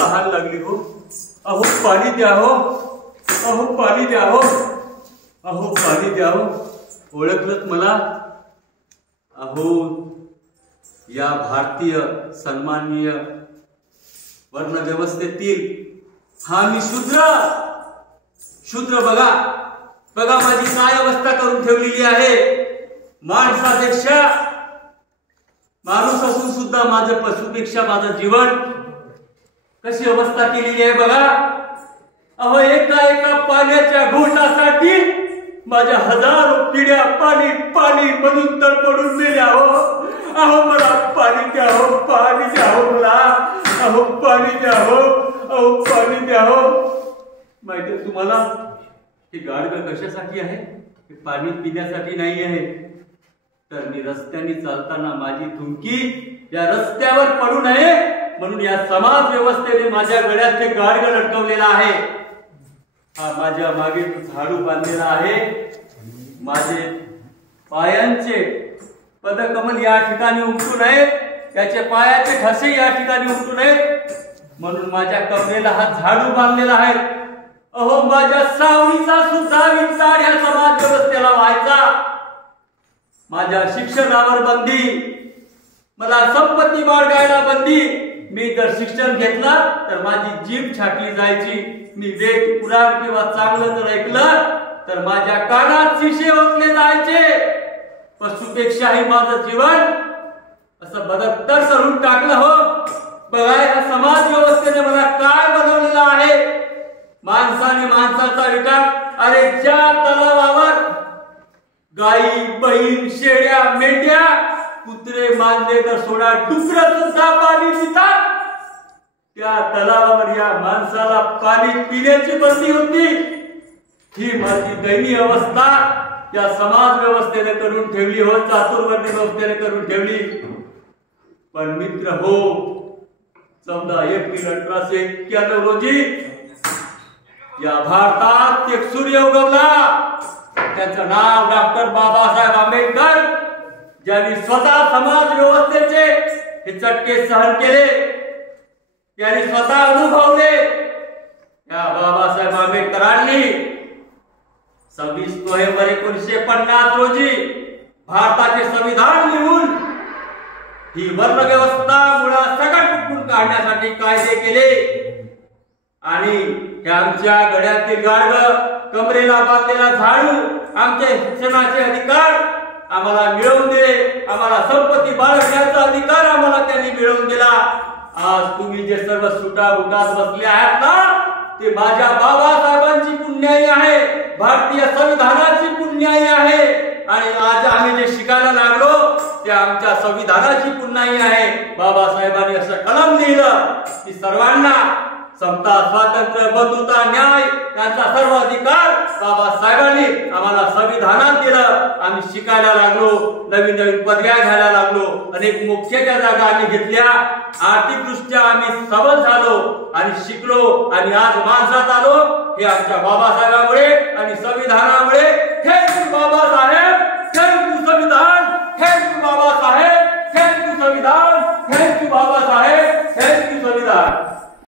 तहान लागली हो. अहो पाणी द्या हो. अहो पाणी द्या हो. अहो पाणी द्या हो. ओळखलत मला? अहो या भारतीय सन्माननीय वर्ण व्यवस्थेतील हा मी शूद्र बघा बघा माझी काय अवस्था करून ठेवलेली आहे. माणसापेक्षा माणूस असून सुद्धा माझं पशुपेक्षा माझं जीवन कशी अवस्था केलेली आहे बघा. अहो एका पाण्याच्या घोटासाठी माझ्या हजारो पिढ्या पाणी पाणी म्हणून तडपडून मेल्या हो. अहो मला पाणी द्या हो. पाणी द्या हो मला. अहो पाणी द्या हो. अहो पाणी द्या हो. माहिती आहे तुम्हाला हे गाडगं कशासाठी आहे? हे पाणी पिण्यासाठी नाही आहे. तर मी रस्त्याने चालताना माझी थुंकी या रस्त्यावर पडू नये म्हणून या समाज व्यवस्थेने माझ्या गळ्यात ते गाडगं लटकवलेलं आहे. हा माझ्या मागे झाडू बांधलेला आहे. माझे पायांचे पदकमल या ठिकाणी उमटू नये. त्याचे पायाचे ठसे या ठिकाणी उमटू नये म्हणून माझ्या कमरेला हा झाडू बांधलेला आहे. अहो माझ्या सावलीचा सुद्धा विस्तार या समाज व्यवस्थेला व्हायचा. माझ्या शिक्षणावर बंदी, मला संपत्ती बाळगायला बंदी. मी जर शिक्षण घेतलं तर माझी जीभ छाटली जायची. मी वेद पुराण किंवा चांगलं जर ऐकलं तर माझ्या कानात शिशे ओतले जायचे. पशुपेक्षाही माझं जीवन असं बदतर करून टाकलं हो. बघा या समाज व्यवस्थेने मला काय बनवलेलं आहे. माणसाने माणसाचा विकार. अरे ज्या तलावावर गाई बैल शेळ्या मेंढ्या कुत्रे मांजरे तर सोडा डुकर सुद्धा पाणी पितात त्या तलावावर या माणसाला पाणी पिण्याची बंदी होती. ही माझी दयनीय अवस्था या समाज व्यवस्थेने करून ठेवली हो. चातुर्वर्णी व्यवस्थेने करून ठेवली. पण मित्र हो 14 एप्रिल 1891 रोजी या भारतात एक सूर्य उगवला. त्याचं नाव डॉक्टर बाबासाहेब आंबेडकर. ज्यांनी स्वतः समाज व्यवस्थेचे हे चटके सहन केले, त्यांनी स्वतः अनुभवले. या बाबासाहेब आंबेडकरांनी 26 नोव्हेंबर 1950 रोजी भारताचे संविधान लिहून ही वर्ण व्यवस्था मुळासकट उकळून काढण्यासाठी कायदे केले. आणि आमच्या गळ्यातील गाडगं, कमरेला बांधलेला झाडू, आमचे शिक्षणाचे अधिकार आम्हाला मिळवून दिले. आम्हाला संपत्ती बाळगण्याचा अधिकार आम्हाला त्यांनी मिळवून दिला. आज तुम्ही जे सर्व सुटा बुटात बसले आहात ना ते माझ्या बाबासाहेबांची पुण्याई आहे. भारतीय संविधानाची पुण्याई आहे. आणि आज आम्ही जे शिकायला लागलो ते आमच्या संविधानाची पुण्याई आहे. बाबासाहेबांनी असं कलम लिहिलं की सर्वांना समता स्वातंत्र्य बंधुता न्याय यांचा सर्व अधिकार बाबासाहेबांनी आम्हाला संविधानात दिलं. आम्ही शिकायला लागलो, नवीन नवीन पदव्या घ्यायला लागलो, अनेक मुख्याच्या जागा आम्ही घेतल्या. आर्थिकदृष्ट्या आम्ही सबल झालो आणि शिकलो आणि आज माणसात आलो. हे आमच्या बाबासाहेबांमुळे आणि संविधानामुळे